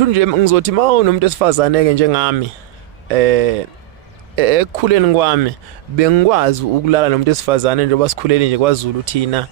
kusho nje ngizothi mawunomuntu esifazane ke njengami ekukhuleni kwami bengikwazi ukulala nomuntu esifazane njengoba sikhulele nje kwaZulu thina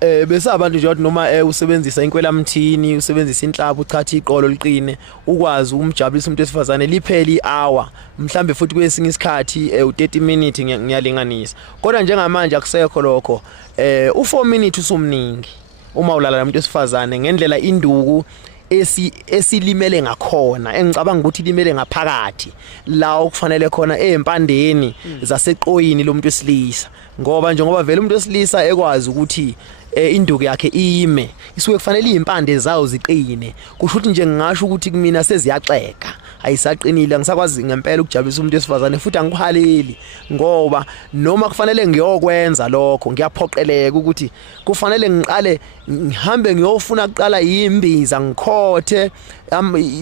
bese abantu nje noma usebenzisa inkwelamthini usebenzisa inhlaba uchatha iqolo liqine ukwazi ukumjabulisa umuntu esifazane lipheli i-hour mhlambe futhi kwesinye isikhathi u30 minutes ngiyalinganisa kodwa njengamanje akusekho lokho u4 minutes usumningi uma ulala nomuntu esifazane ngendlela induku esilimele ngakhona engicabanga ukuthi limele ngaphakathi la okufanele khona empandeni zaseqoyini lomuntu wesilisa ngoba njengoba vele umuntu wesilisa ekwazi ukuthi induku yakhe ime isuke kufanele impande zawo ziqine kusho ukuthi nje ngingasho ukuthi kumina seziyaxeka ayisaqinile ngisakwazi ngempela ukujabulisa umuntu esifazane futhi angikuhaleli ngoba noma kufanele ngiyokwenza lokho ngiyaphoqeleka ukuthi kufanele ngiqale ngihambe ngiyofuna kuqala imbiza ngikhothe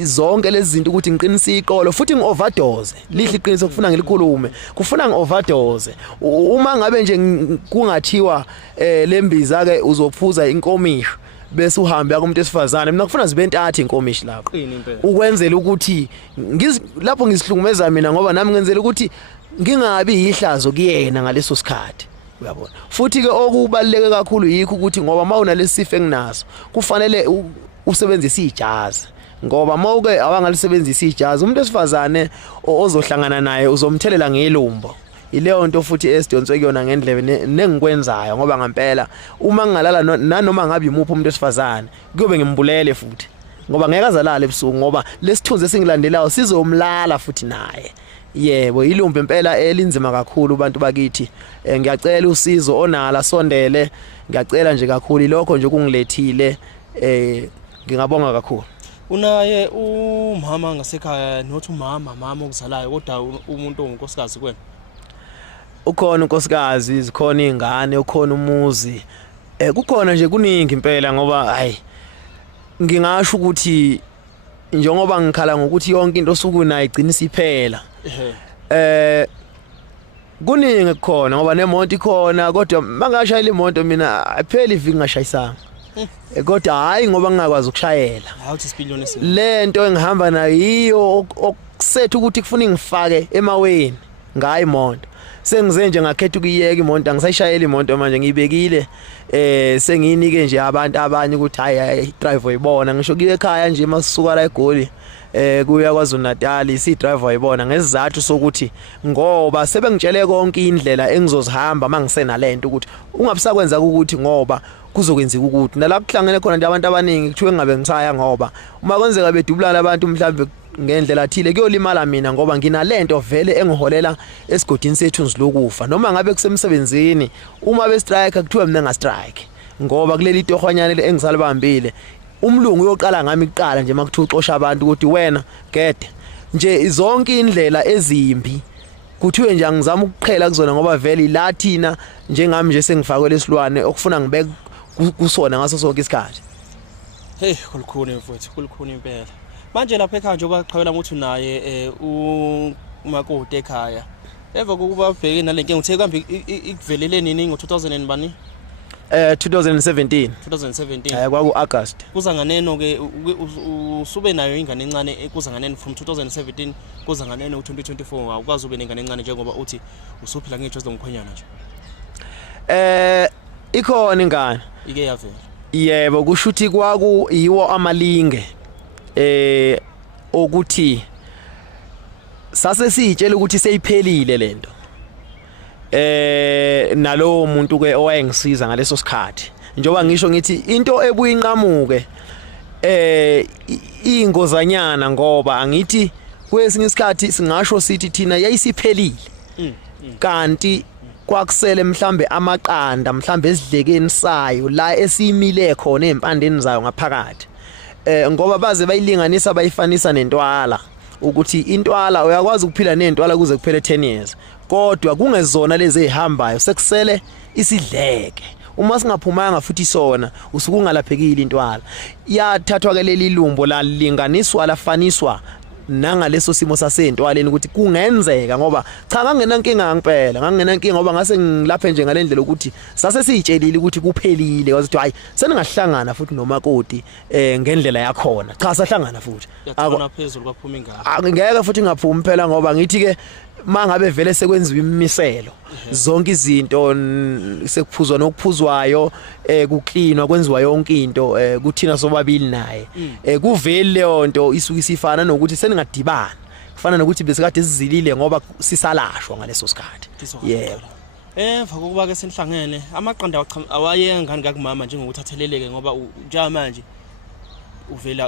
zonke lezi zinto ukuthi ngiqinise iqolo futhi ngioverdose lihle iqiniso kufuna ngilikhulume kufuna ngioverdose uma ngabe nje kungathiwa lembiza ke uzophuza inkomisho bese uhambe yakumuntu esifazane mina kufuna zibe ntathu inkomishi lapho ukwenzela ukuthi lapho ngisihlungumeza mina ngoba nami ngenzela ukuthi ngingabi ihlazo kuyena ngaleso sikhathi uyabona futhi ke okubaleke kakhulu yikho ukuthi ngoba mawunalesifo enginaso kufanele usebenzise ijazi ngoba mawuke awangalisebenzisa ijazi umuntu esifazane ozohlangana naye uzomthelela ngelumbo ileyo nto futhi esidonswe kuyona ngendlebe nengikwenzayo ngoba ngempela uma ngingalala nanoma ngabe imuphi umuntu esifazane kuyobe ngimbulele futhi ngoba ngeke azalala ebusuku ngoba lesithunzi singilandelayo sizomlala futhi naye yebo ilumbi impela elinzima kakhulu abantu bakithi ngiyacela usizo onala sondele ngiyacela nje kakhulu lokho nje kungilethile ngingabonga kakhulu unaye umama ngasekhaya nothi mama okuzalayo kodwa umuntu ongunkosikazi kwena ukhona unkosikazi zikhona izingane ukhona umuzi kukhona nje kuningi impela ngoba hayi ngingasho ukuthi njengoba ngikhala ngokuthi yonke into osuku nayo igcina isiphela kuningi kukhona ngoba nemonto ikhona kodwa mangashayela imoto mina apheli iviki ngashayisanga kodwa hayi ngoba ngingakwazi ukushayela awuthi sipiliyoni lento engihamba nayo yiyo okusethu ukuthi kufuna ngifake emaweni ngayi imonto sengize nje ngakhetha ukuyeka imoto angisayishayela imoto manje ngiyibekile sengiyinike nje abantu abanye ukuthi hayi drive oyibona ngisho kuye ekhaya nje masisuka la eGoli kuya kwaZulu Natal si drive oyibona ngesizathu sokuthi ngoba sebengitshele konke indlela engizozihamba mangisenalento ukuthi ungabisakwenza ukuthi ngoba kuzokwenzeka ukuthi nala kuhlangene khona nje abantu abaningi kuthiwe ngabe ngisaya ngoba uma kwenzeka bedubulana abantu mhlambe ngendlela thile kuyolimala mina ngoba nginalento vele engiholela esigodini sethu nzilokufa noma ngabe kusemsebenzini uma be strike kuthiwe mina nga strike ngoba kuleli tohwanyana engisalibambile umlungu uyoqala ngami kuqala nje makuthiwa uxosha abantu ukuthi wena gede nje zonke indlela ezimbi kuthiwe nje angizama ukuqhela kuzona ngoba vele la thina njengami nje sengifakwe lesilwane okufuna ngibeke kusona ngaso sonke isikhathi hey kulukhuni mfowethu kulukhuni impela manje lapha ekhaya nje obaqhawela ukuthi naye umakoti ekhaya emva kokuba ubheke nalenkinga uthe kambe ikuvelele nini ngo2000 bani 2017 kwaku August kuza nganeno ke usube nayo ingane encane kuza nganeno from 2017 kuza nganeno u2024 awukwazi ube nengane encane njengoba uthi usuphila ngeJozi lomkhwenyana nje ikhona ingane ike yavela yebo kushuthi kwaku yiwo amalinge ukuthi sase sitshela ukuthi seyiphelile lento nalo muntu ke owayengisiza ngaleso sikhathi njoba ngisho ngithi into ebuye inqamuke ingozanyana ngoba angithi kwesinye isikhathi singasho sithi thina yayisiphelile kanti kwakusele mhlambe amaqanda mhlambe esidlekeni sayo la esimile khona empandeni zayo ngaphakathi ngoba baze bayilinganisa bayifanisa nentwala ukuthi intwala uyakwazi ukuphila nentwala kuze kuphele 10 years kodwa kungezona lezi ezihambayo sekusele isidleke uma singaphumanga futhi sona usuke ungalaphekile intwala yathathwa ke leli lumbo la linganiswa lafaniswa nangaleso simo sasentwaleni ukuthi kungenzeka ngoba cha ngangenankinga ngempela ngangenankinga ngoba ngase ngilaphe nje ngalendlela ukuthi sase siyitshelile ukuthi kuphelile wazithi hayi seningahlangana futhi nomakoti ngendlela yakhona cha sahlangana futhi yathona phezulu kwaphuma ingane angeke futhi ngaphumi phela ngoba ngithi ke mangabe vele sekwenziwa imiselo zonke izinto sekuphuzwa nokuphuzwayo kuklinwa kwenziwa yonke into kuthina sobabili naye kuveli leyo nto isuke isifana nokuthi seningadibana kufana nokuthi besikade sizilile ngoba sisalashwa ngaleso sikhathi yebo emva kokuba ke senihlangene amaqanda awaye ngani kakumama njengokuthi atheleleke ngoba njamanje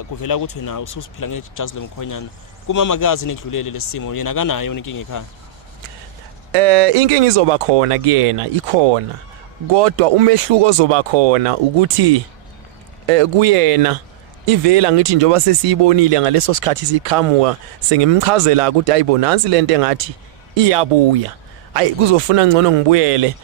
kuvela ukuthi wena ususiphila ngejazi lemkhonyana kumamakazi nekudlulele lesimo yena kanayo inkinga ekhaya inkinga izoba khona kuyena ikhona kodwa umehluko ozoba khona ukuthi kuyena ivela ngithi njoba sesiyibonile ngaleso sikhathi siqhamuka sengimchazela ukuthi ayibonansi lento engathi iyabuya ayi kuzofuna ngcono ngibuyele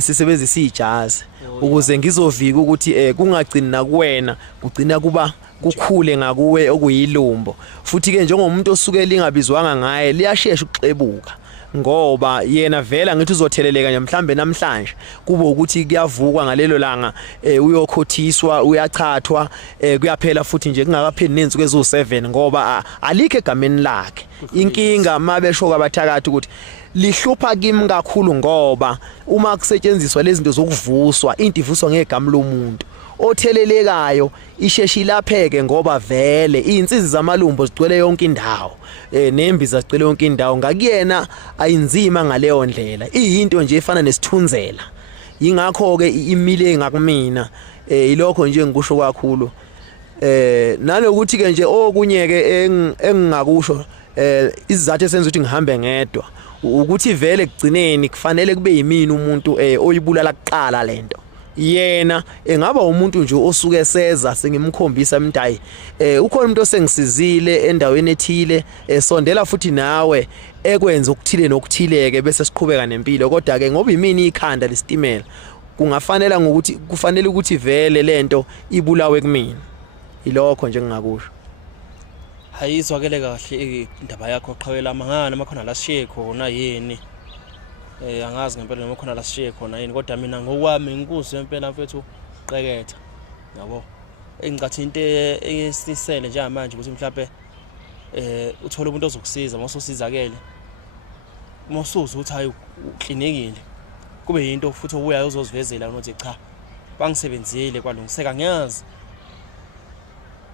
sisebenzisa ijazi ukuze ngizovika ukuthi kungagcini na kuwena kugcina kuba kukhule ngakuwe okuyilumbo futhi ke njengomuntu osuke lingabizwanga ngaye liyashesha ukuxebuka ngoba yena vela ngithi uzotheleleka nje mhlambe namhlanje kube ukuthi kuyavukwa ngalelo langa uyokhothiswa uyachathwa kuyaphela futhi nje kungakapheli nensuku ezu7 ngoba alikho egameni lakhe inkinga mabesho kwabathakathi ukuthi lihlupha kimi kakhulu ngoba uma kusetshenziswa lezi zinto zokuvuswa into ivuswa ngegama lomuntu othelelekayo isheshi lapheke ngoba vele izinsizi zamalumbo zigcwele yonke indawo nembiza zigcwele yonke indawo ngakuyena ayinzima ngaleyo ndlela iyinto nje efana nesithunzela ingakho ke imile ngakumina ilokho nje ngikusho kakhulu nalokuthi ke nje okunye ke engingakusho izizathu esenza ukuthi ngihambe ngedwa ukuthi vele kugcineni kufanele kube yimini umuntu oyibulala kuqala lento yena engaba umuntu nje osuke seza sengimkhombisa mntayi ukhona umuntu osengisizile endaweni ethile sondela futhi nawe ekwenza ukuthile nokuthileke bese siqhubeka nempilo kodwa ke ngoba imini ikhanda lestimela kungafanele ngokuthi kufanele ukuthi vele lento ibulawe kumina ilokho nje ngingakusho hayizwakele kahle indaba yakho qhawela amangana makhona la sishiye khona yini angazi ngempela noma khona la sishiye khona yini kodwa mina ngokwami ngikuzwe impela mfethu qeketha yabo engicathi into esisele nje manje ukuthi mhlawumbe uthola umuntu ozokusiza mawusuzakele mawusuza uthi hayi uklinikile kube yinto futhi obuya uzozivezela ukuthi cha bangisebenzile kwalungiseka ngiyazi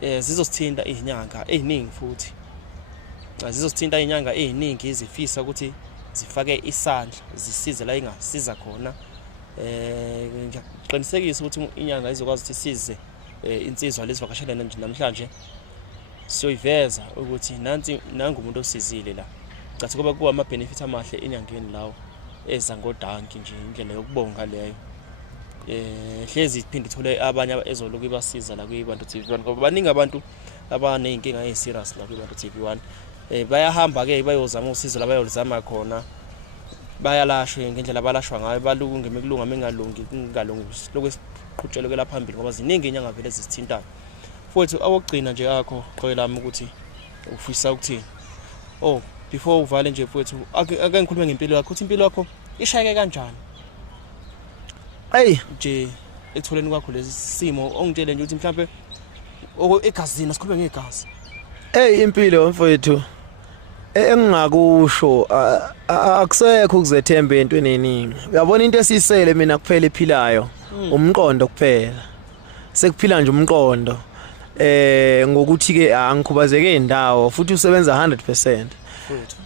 zizosithinta izinyanga eziningi futhi zizosithinta izinyanga eziningi izifisa ukuthi zifake isandla zisize la ingasiza khona ngiqinisekisa ukuthi inyanga izokwazi ukuthi isize insizwa lesivakashelana nje namhlanje siyoyiveza ukuthi nangu umuntu osizile la cathi kuba kuwa ama benefit amahle enyangeni lawo eza ngodanki nje indlela yokubonga leyo hlezi iphinde ithole abanye ezoloku ibasiza la kuyibantu TV1 ngoba baningi abantu abaneyinkinga eziserious la kuyibantu TV1 bayahamba ke bayozama usizo labayolizama khona bayalashwa ngendlela balashwa ngayo baluku ngemekulunga mengalungi lokwesiqhutshelwe la phambili ngoba ziningi inyanga vele zisithinta futhi awugcina nje yakho qoyelami ukuthi ufisa ukuthini before uvale nje futhi ake ngikhulume ngempilo yakho ukuthi impilo yakho ishayeke kanjani nje etholeni kwakho lesi simo ongitshele nje ukuthi mhlawumbe egazini asikhulume ngegazi impilo mfowethu engingakusho akusekho ukuzethemba entweni eningi uyabona into esisele mina kuphela ephilayo umqondo kuphela sekuphila nje umqondo ngokuthi ke angikhubazeke indawo futhi usebenza 100%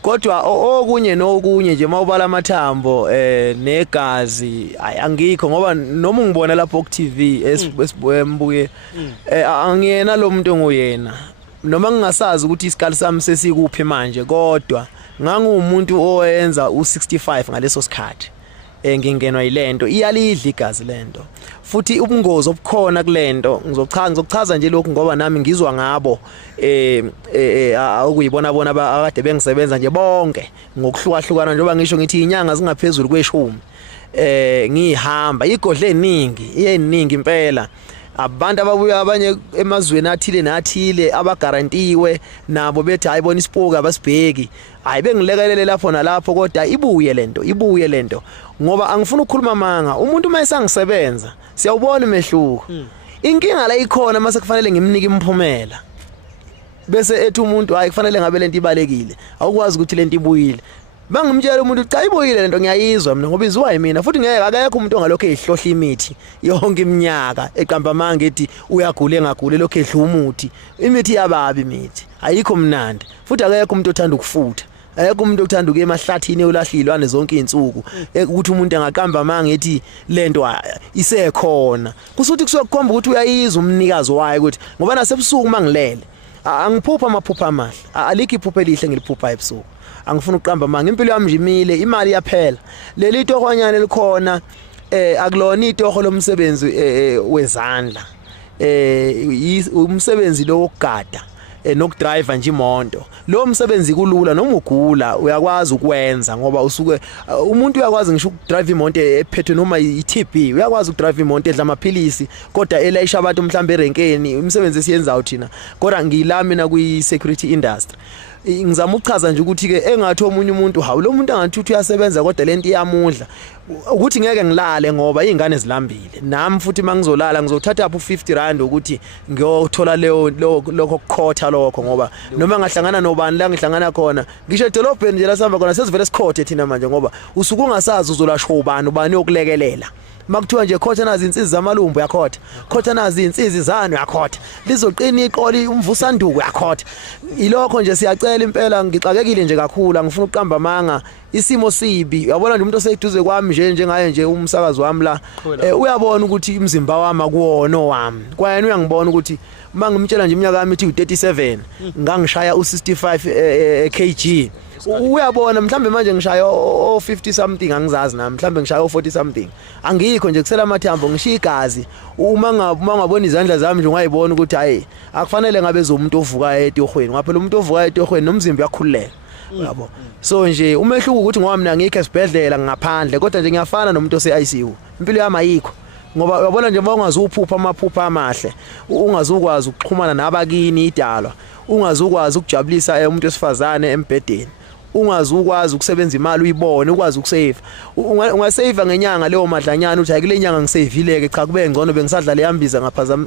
kodwa okunye nokunye nje mawubala amathambo negazi angikho ngoba noma ungibona lapho ku TV esibembuke angiyena lo muntu nguyena noma ngingasazi ukuthi isikali sami sesikuphi manje kodwa ngangumuntu owenza u65 ngaleso sikhathi ngingenwa yilento iyalidla igazi lento futhi ubungozi obukhona kulento ngizochaza nje lokhu ngoba nami ngizwa ngabo okuyibona bona akade bengisebenza nje bonke ngokuhlukahlukana njengoba ngisho ngithi inyanga zingaphezulu kweshumi ngihamba igodle eningi iyeningi impela abantu ababuya abanye emazweni athile nathile abagarantiwe nabo bethi hayibona isipoke abasibheki hayi bengilekelele lapho nalapho kodwa ibuye lento ngoba angifuni ukukhuluma manga umuntu mayesangisebenza siyawubona imehluko inkinga la ikhona mase kufanele ngimnike imphumela bese ethi umuntu hayi kufanele ngabe lento ibalekile awukwazi ukuthi lento ibuyile bangimtshela umuntu cha ibuyile lento ngiyayizwa mina ngoba iziwa yimina futhi ngeke akekho umuntu ongalokho ehlohla imithi yonke iminyaka eqamba manga ethi uyagula engagule lokho edla umuthi imithi yababi imithi ayikho mnandi futhi akekho umuntu othanda ukufutha ayekho umuntu othanda ukuya emahlathini eyolahlilwane zonke izinsuku ukuthi umuntu angaqamba manga ethi lento isekhona kusuthi kusokukhomba ukuthi uyayizwa umnikazi wayo ukuthi ngoba nasebusuku mangilele angiphupha amaphupha amahle alikho iphupho elihle ngiliphupha ebusuku angifuna ukuqamba manga impilo yami njimile imali yaphela leli tohonyane likhona akulona itoho lomsebenzi wezandla umsebenzi lo wokugada nokudrive nje imoto lo msebenzi kulula noma ugula uyakwazi ukwenza ngoba usuke umuntu uyakwazi ngisho ukudrive imoto ephethwe noma iTB uyakwazi ukudrive imoto edla amaphilisi kodwa elayisha abantu mhlambe erenkeni imisebenzi esiyenzayo thina kodwa ngilami kwi security industry ngizama ukuchaza nje ukuthi ke engathi omunye umuntu hawu lo muntu angathi uthi uyasebenza kodwa lento iyamudla ukuthi ngeke ngilale ngoba izingane zilambile nami futhi mangizolala ngizothatha apho 50 rand ukuthi ngiyothola lokho kukhotha lokho ngoba noma ngahlangana nobani la ngihlangana khona ngisho edolobheni nje lasamba khona sesivele sikhothe thina manje ngoba usuku ungasazi uzolashwa ubani yokulekelela makuthiwa nje khotha nazi insizwe zamalumbu yakhotha khotha nazi insizwe zanu yakhotha lizoqina iqoli umvusanduku yakhotha ilokho nje siyacela impela ngixakekile nje kakhulu angifuna ukuqamba manga isimo sibi uyabona nje umuntu oseduze kwami njengaye nje umsakazi wami la uyabona ukuthi umzimba wami akuwona owami kwayena uyangibona ukuthi mangimtshela nje iminyaka yami ithi u37 ngangishaya u65 kg uyabona mhlambe manje ngishaya o50 something angizazi nami mhlambe ngishaya o40 something angikho nje kusela amathambo ngishiya igazi uma ngabona izandla zami nje ungayibona ukuthi hayi akufanele ngabe ezomuntu ovuka etohweni ngaphela umuntu ovuka etohweni nomzimba yakhululeka yabo so nje umehluko ukuthi ngoba mina ngikho esibhedlela ngaphandle kodwa nje ngiyafana nomuntu ose-ICU impilo yami ayikho ngoba uyabona nje mawungazuphupha amaphupha amahle ungazukwazi ukuxhumana nabakini idalwa ungazukwazi ukujabulisa umuntu wesifazane embedeni ungazukwazi ukusebenza imali uyibone ukwazi ukusave ungasave ngenyanga leyo madlanyana uthi ayikule nyanga ngisavile ke cha kube ngcono bengisadla leyambiza ngaphazama